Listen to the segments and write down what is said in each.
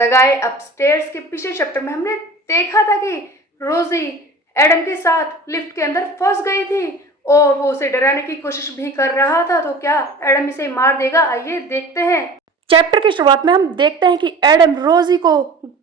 लगाए अपस्टेयर्स के पिछले चैप्टर में हमने देखा था कि रोजी एडम के साथ लिफ्ट के अंदर फंस गई थी और वो उसे डराने की कोशिश भी कर रहा था। तो क्या एडम इसे मार देगा? आइए देखते हैं। चैप्टर की शुरुआत में हम देखते हैं कि एडम रोजी को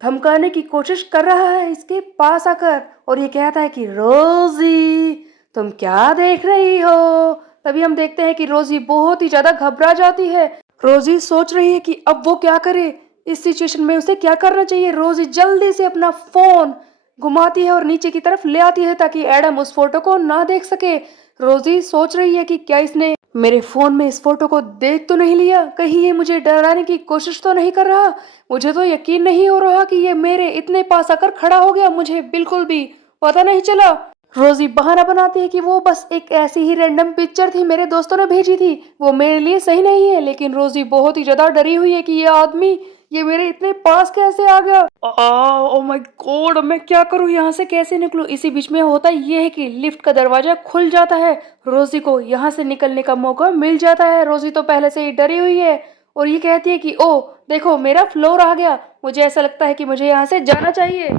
धमकाने की कोशिश कर रहा है इसके पास आकर, और ये कहता है कि रोजी तुम क्या देख रही हो। तभी हम देखते हैं कि रोजी बहुत ही ज्यादा घबरा जाती है। रोजी सोच रही है कि अब वो क्या करे, इस सिचुएशन में उसे क्या करना चाहिए। रोजी जल्दी से अपना फोन घुमाती है और नीचे की तरफ ले आती है ताकि एडम उस फोटो को ना देख सके। रोजी सोच रही है कि क्या इसने मेरे फोन में इस फोटो को देख तो नहीं लिया, कहीं ये मुझे डराने की कोशिश तो नहीं कर रहा। मुझे तो यकीन नहीं हो रहा कि ये मेरे इतने पास आकर खड़ा हो गया, मुझे बिल्कुल भी पता नहीं चला। रोजी बहाना बनाती है कि वो बस एक ऐसी ही रैंडम पिक्चर थी, मेरे दोस्तों ने भेजी थी, वो मेरे लिए सही नहीं है। लेकिन रोजी बहुत ही ज्यादा डरी हुई है कि ये आदमी ये मेरे इतने पास कैसे आ गया। ओ माय गॉड, मैं क्या करूं, यहाँ से कैसे निकलूं। इसी बीच में होता ये है कि लिफ्ट का दरवाजा खुल जाता है, रोजी को यहाँ से निकलने का मौका मिल जाता है। रोजी तो पहले से ही डरी हुई है और ये कहती है कि ओ देखो मेरा फ्लोर आ गया, मुझे ऐसा लगता है कि मुझे यहाँ से जाना चाहिए।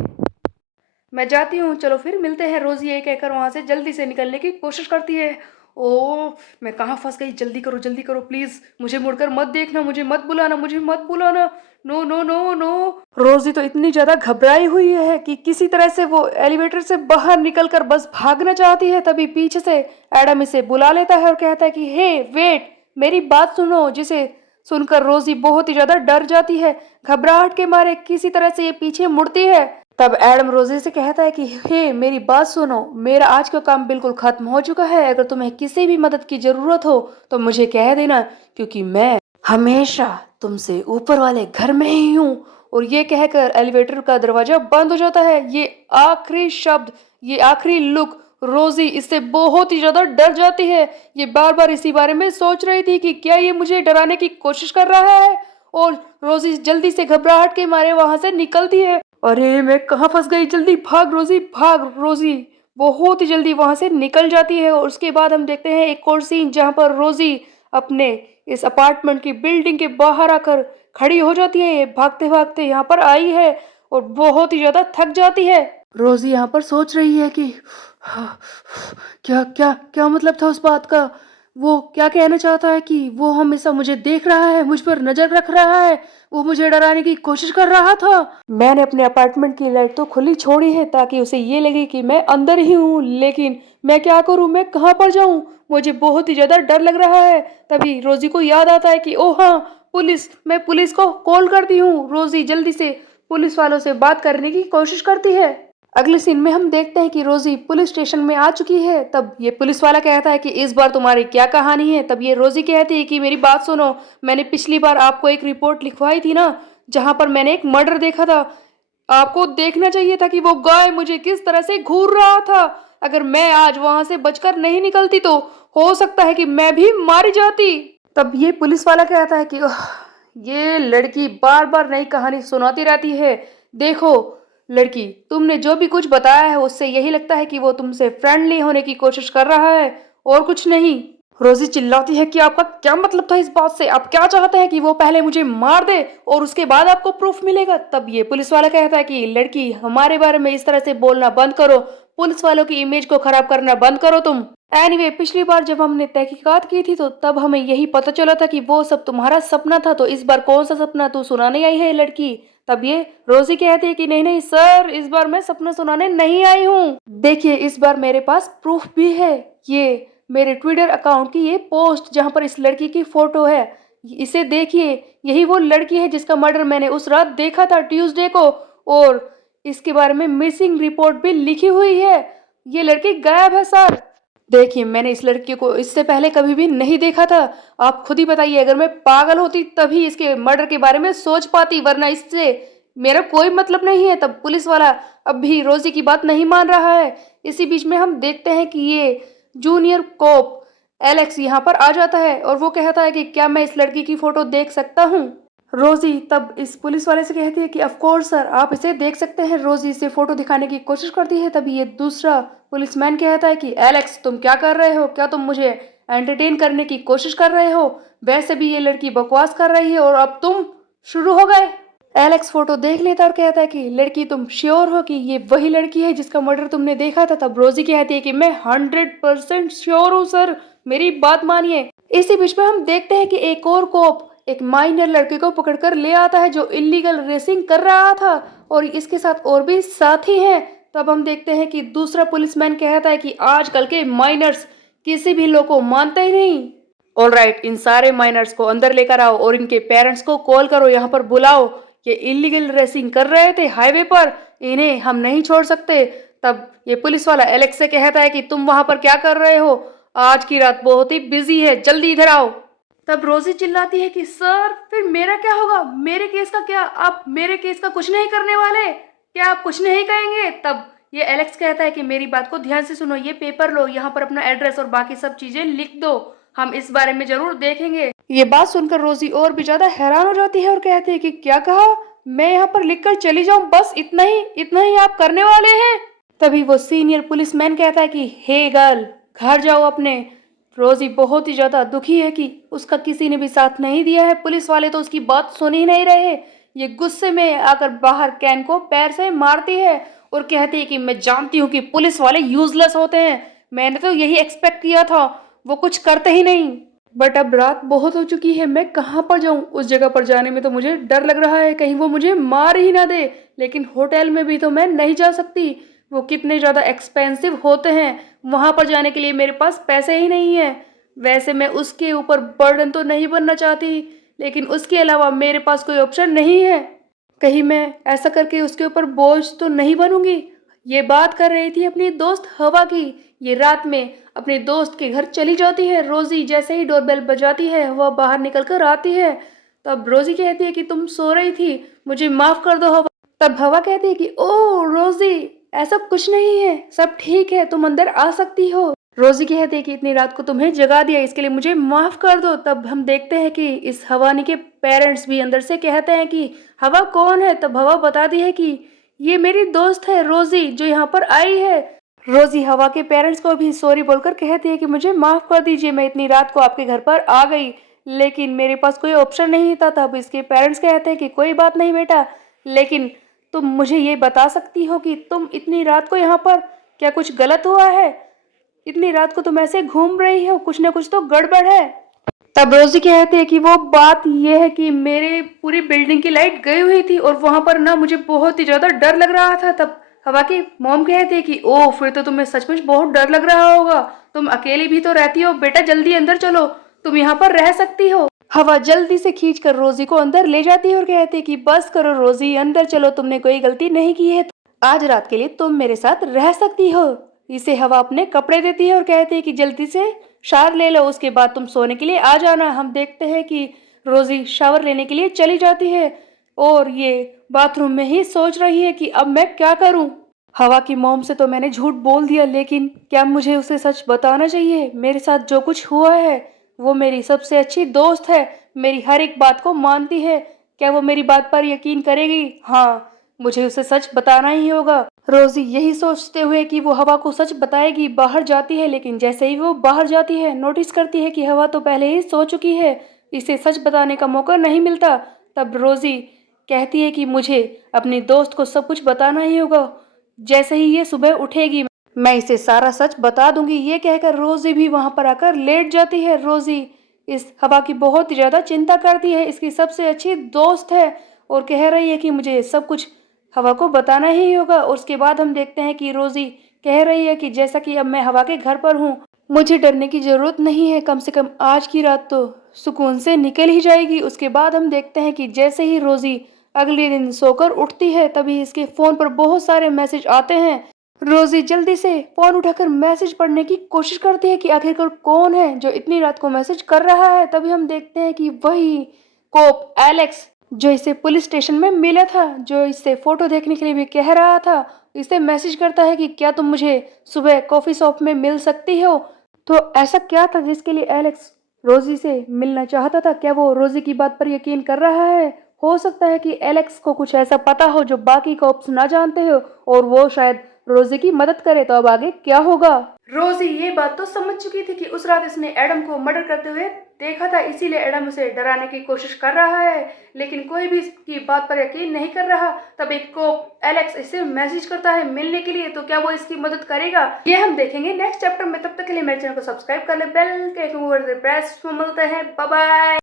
मैं जाती हूँ, चलो फिर मिलते हैं। रोजी ये कहकर वहां से जल्दी से निकलने की कोशिश करती है। ओ मैं कहाँ फंस गई, जल्दी करो प्लीज, मुझे मुड़कर मत देखना, मुझे मत बुलाना, मुझे मत बुलाना। No no no no. रोजी तो इतनी ज्यादा घबराई हुई है कि किसी तरह से वो एलिवेटर से बाहर निकलकर बस भागना चाहती है। तभी पीछे से एडम इसे बुला लेता है और कहता है कि हे वेट, मेरी बात सुनो। जिसे सुनकर रोजी बहुत ही ज्यादा डर जाती है, घबराहट के मारे किसी तरह से ये पीछे मुड़ती है। तब एडम रोजी से कहता है कि हे मेरी बात सुनो, मेरा आज का काम बिल्कुल खत्म हो चुका है। अगर तुम्हें किसी भी मदद की जरूरत हो तो मुझे कह देना, क्योंकि मैं हमेशा तुमसे ऊपर वाले घर में ही हूँ। और ये कहकर एलिवेटर का दरवाजा बंद हो जाता है। ये आखिरी शब्द, ये आखिरी लुक, रोजी इससे बहुत ही ज्यादा डर जाती है। ये बार बार इसी बारे में सोच रही थी कि क्या ये मुझे डराने की कोशिश कर रहा है। और रोजी जल्दी से घबराहट के मारे वहां से निकलती है। अरे मैं कहाँ फंस गई, जल्दी भाग रोजी भाग। रोजी बहुत ही जल्दी वहां से निकल जाती है। और उसके बाद हम देखते हैं एक और सीन जहां पर रोजी अपने इस अपार्टमेंट की बिल्डिंग के बाहर आकर खड़ी हो जाती है। भागते भागते यहाँ पर आई है और बहुत ही ज्यादा थक जाती है। रोजी यहाँ पर सोच रही है कि क्या क्या क्या मतलब था उस बात का। वो क्या कहना चाहता है कि वो हमेशा मुझे देख रहा है, मुझ पर नजर रख रहा है, वो मुझे डराने की कोशिश कर रहा था। मैंने अपने अपार्टमेंट की लाइट तो खुली छोड़ी है ताकि उसे ये लगे कि मैं अंदर ही हूँ, लेकिन मैं क्या करूँ, मैं कहाँ पर जाऊँ, मुझे बहुत ही ज्यादा डर लग रहा है। तभी रोजी को याद आता है कि ओ हाँ पुलिस, मैं पुलिस को कॉल करती हूँ। रोजी जल्दी से पुलिस वालों से बात करने की कोशिश करती है। अगले सीन में हम देखते हैं कि रोजी पुलिस स्टेशन में आ चुकी है। तब ये पुलिस वाला कहता है कि इस बार तुम्हारी क्या कहानी है। तब ये रोजी कहती है कि मेरी बात सुनो, मैंने पिछली बार आपको एक रिपोर्ट लिखवाई थी ना, जहां पर मैंने एक मर्डर देखा था। आपको देखना चाहिए था कि वो गाय मुझे किस तरह से घूर रहा था। अगर मैं आज वहां से बचकर नहीं निकलती तो हो सकता है कि मैं भी मारी जाती। तब ये पुलिस वाला कहता है कि ये लड़की बार बार नई कहानी सुनाती रहती है। देखो लड़की, तुमने जो भी कुछ बताया है उससे यही लगता है कि वो तुमसे फ्रेंडली होने की कोशिश कर रहा है और कुछ नहीं। रोजी चिल्लाती है कि आपका क्या मतलब था इस बात से, आप क्या चाहते हैं कि वो पहले मुझे मार दे और उसके बाद आपको प्रूफ मिलेगा। तब ये पुलिस वाला कहता है कि लड़की हमारे बारे में इस तरह से बोलना बंद करो, पुलिस वालों की इमेज को खराब करना बंद करो तुम। एनीवे, पिछली बार जब हमने तहकीकात की थी तो तब हमें यही पता चला था कि वो सब तुम्हारा सपना था। तो इस बार कौन सा सपना तू सुनाने आई है लड़की। तब ये रोजी कहती है कि नहीं नहीं सर, इस बार मैं सपना सुनाने नहीं आई हूँ। देखिए इस बार मेरे पास प्रूफ भी है, ये मेरे ट्विटर अकाउंट की ये पोस्ट जहाँ पर इस लड़की की फोटो है, इसे देखिए, यही वो लड़की है जिसका मर्डर मैंने उस रात देखा था ट्यूसडे को। और इसके बारे में मिसिंग रिपोर्ट भी लिखी हुई है। ये लड़की गायब है सर। देखिए मैंने इस लड़की को इससे पहले कभी भी नहीं देखा था। आप खुद ही बताइए, अगर मैं पागल होती तभी इसके मर्डर के बारे में सोच पाती, वरना इससे मेरा कोई मतलब नहीं है। तब पुलिस वाला अब भी रोजी की बात नहीं मान रहा है। इसी बीच में हम देखते हैं कि ये जूनियर कोप एलेक्स यहाँ पर आ जाता है और वो कहता है कि क्या मैं इस लड़की की फोटो देख सकता हूँ। रोजी तब इस पुलिस वाले से कहती है कि ऑफ कोर्स सर, आप इसे देख सकते हैं। रोजी इसे फोटो दिखाने की कोशिश करती है। तभी ये दूसरा पुलिसमैन कहता है कि एलेक्स तुम क्या कर रहे हो, क्या तुम मुझे एंटरटेन करने की कोशिश कर रहे हो? वैसे भी ये लड़की बकवास कर रही है और अब तुम शुरू हो गए। एलेक्स फोटो देख लेता और कहता है कि लड़की तुम श्योर हो कि ये वही लड़की है जिसका मर्डर तुमने देखा था? तब रोजी कहती है कि मैं 100% श्योर हूँ सर, मेरी बात मानिए। इसी बीच में हम देखते हैं कि एक और कोप एक माइनर लड़के को पकड़कर ले आता है जो इलीगल रेसिंग कर रहा था, और इसके साथ और भी साथी हैं। तब हम देखते हैं कि दूसरा पुलिसमैन कहता है कि आजकल के माइनर्स किसी भी लोग को मानते ही नहीं। ऑलराइट, इन सारे माइनर्स को अंदर लेकर आओ और इनके पेरेंट्स को कॉल करो, यहाँ पर बुलाओ। ये इलीगल रेसिंग कर रहे थे हाईवे पर, इन्हें हम नहीं छोड़ सकते। तब ये पुलिस वाला एलेक्स से कहता है कि तुम वहां पर क्या कर रहे हो? आज की रात बहुत ही बिजी है, जल्दी इधर आओ। तब रोजी चिल्लाती है कि सर फिर मेरा क्या होगा? मेरे केस का क्या? आप मेरे केस का कुछ नहीं करने वाले? क्या आप कुछ नहीं कहेंगे? तब ये एलेक्स कहता है कि मेरी बात को ध्यान से सुनो, ये पेपर लो, यहाँ पर अपना एड्रेस और बाकी सब चीजें लिख दो, हम इस बारे में जरूर देखेंगे। ये बात सुनकर रोजी और भी ज्यादा हैरान हो जाती है और कहती है कि क्या कहा? मैं यहाँ पर लिखकर चली जाऊं, बस इतना ही आप करने वाले हैं? तभी वो सीनियर पुलिसमैन कहता है कि हे गर्ल, घर जाओ अपने। रोजी बहुत ही ज्यादा दुखी है कि उसका किसी ने भी साथ नहीं दिया है, पुलिस वाले तो उसकी बात सुन ही नहीं रहे। ये गुस्से में आकर बाहर कैन को पैर से मारती है और कहती है कि मैं जानती हूँ कि पुलिस वाले यूजलेस होते हैं, मैंने तो यही एक्सपेक्ट किया था, वो कुछ करते ही नहीं। बट अब रात बहुत हो चुकी है, मैं कहाँ पर जाऊँ? उस जगह पर जाने में तो मुझे डर लग रहा है, कहीं वो मुझे मार ही ना दे। लेकिन होटल में भी तो मैं नहीं जा सकती, वो कितने ज़्यादा एक्सपेंसिव होते हैं, वहाँ पर जाने के लिए मेरे पास पैसे ही नहीं है। वैसे मैं उसके ऊपर बर्डन तो नहीं बनना चाहती, लेकिन उसके अलावा मेरे पास कोई ऑप्शन नहीं है। कहीं मैं ऐसा करके उसके ऊपर बोझ तो नहीं बनूंगी। ये बात कर रही थी अपनी दोस्त हवा की। ये रात में अपने दोस्त के घर चली जाती है। रोजी जैसे ही डोरबेल बजाती है, हवा बाहर निकल कर आती है। तब रोजी कहती है कि तुम सो रही थी, मुझे माफ कर दो हवा। तब हवा कहती है कि ओ रोजी, ऐसा कुछ नहीं है, सब ठीक है, तुम अंदर आ सकती हो। रोजी कहती है कि इतनी रात को तुम्हें जगा दिया, इसके लिए मुझे माफ कर दो। तब हम देखते हैं कि इस हवानी के पेरेंट्स भी अंदर से कहते हैं कि हवा कौन है? तब हवा बताती है कि ये मेरी दोस्त है रोजी, जो यहाँ पर आई है। रोजी हवा के पेरेंट्स को भी सॉरी बोलकर कहती है कि मुझे माफ कर दीजिए, मैं इतनी रात को आपके घर पर आ गई, लेकिन मेरे पास कोई ऑप्शन नहीं था। तब इसके पेरेंट्स कहते हैं कि कोई बात नहीं बेटा, लेकिन तुम मुझे ये बता सकती हो कि तुम इतनी रात को यहाँ पर, क्या कुछ गलत हुआ है? इतनी रात को तुम ऐसे घूम रही हो, कुछ ना कुछ तो गड़बड़ है। तब रोजी कहते हैं कि वो बात ये है कि मेरे पूरी बिल्डिंग की लाइट गई हुई थी और वहां पर ना मुझे बहुत ही ज्यादा डर लग रहा था। तब हवा की मॉम कहते हैं कि ओह, फिर तो तुम्हें सचमुच बहुत डर लग रहा होगा, तुम अकेली भी तो रहती हो, बेटा जल्दी अंदर चलो, तुम यहाँ पर रह सकती हो। हवा जल्दी से खींचकर रोजी को अंदर ले जाती है और कहती है कि बस करो रोजी, अंदर चलो, तुमने कोई गलती नहीं की है, आज रात के लिए तुम मेरे साथ रह सकती हो। इसे हवा अपने कपड़े देती है और कहती है कि जल्दी से शावर ले लो, उसके बाद तुम सोने के लिए आ जाना। हम देखते हैं कि रोजी शावर लेने के लिए चली जाती है और ये बाथरूम में ही सोच रही है कि अब मैं क्या करूं। हवा की मॉम से तो मैंने झूठ बोल दिया, लेकिन क्या मुझे उसे सच बताना चाहिए? मेरे साथ जो कुछ हुआ है, वो मेरी सबसे अच्छी दोस्त है, मेरी हर एक बात को मानती है, क्या वो मेरी बात पर यकीन करेगी? हाँ, मुझे उसे सच बताना ही होगा। रोजी यही सोचते हुए कि वो हवा को सच बताएगी बाहर जाती है, लेकिन जैसे ही वो बाहर जाती है नोटिस करती है कि हवा तो पहले ही सो चुकी है, इसे सच बताने का मौका नहीं मिलता। तब रोजी कहती है कि मुझे अपनी दोस्त को सब कुछ बताना ही होगा, जैसे ही ये सुबह उठेगी मैं इसे सारा सच बता दूंगी। ये कहकर रोजी भी वहां पर आकर लेट जाती है। रोजी इस हवा की बहुत ही ज्यादा चिंता करती है, इसकी सबसे अच्छी दोस्त है और कह रही है कि मुझे सब कुछ हवा को बताना ही होगा। और उसके बाद हम देखते हैं कि रोजी कह रही है कि जैसा कि अब मैं हवा के घर पर हूँ, मुझे डरने की जरूरत नहीं है, कम से कम आज की रात तो सुकून से निकल ही जाएगी। उसके बाद हम देखते हैं कि जैसे ही रोजी अगले दिन सोकर उठती है, तभी इसके फोन पर बहुत सारे मैसेज आते हैं। रोजी जल्दी से फोन उठाकर मैसेज पढ़ने की कोशिश करती है कि आखिरकार कौन है जो इतनी रात को मैसेज कर रहा है। तभी हम देखते हैं कि वही कोप एलेक्स, जो इसे पुलिस स्टेशन में मिला था, जो इससे फोटो देखने के लिए भी कह रहा था, इसे मैसेज करता है कि क्या तुम मुझे सुबह कॉफी शॉप में मिल सकती हो। तो ऐसा क्या था जिसके लिए एलेक्स रोजी से मिलना चाहता था? क्या वो रोजी की बात पर यकीन कर रहा है? हो सकता है कि एलेक्स को कुछ ऐसा पता हो जो बाकी कॉप्स ना जानते हो और वो शायद रोजी की मदद करे। तो अब आगे क्या होगा? रोजी ये बात तो समझ चुकी थी कि उस रात इसने एडम को मर्डर करते हुए देखा था, इसीलिए एडम उसे डराने की कोशिश कर रहा है, लेकिन कोई भी इसकी बात पर यकीन नहीं कर रहा। तब एक को एलेक्स इसे मैसेज करता है मिलने के लिए। तो क्या वो इसकी मदद करेगा, ये हम देखेंगे नेक्स्ट चैप्टर में। तब तक के लिए मेरे चैनल को सब्सक्राइब कर ले, बेल के प्रेस। मिलते हैं, बाय बाय।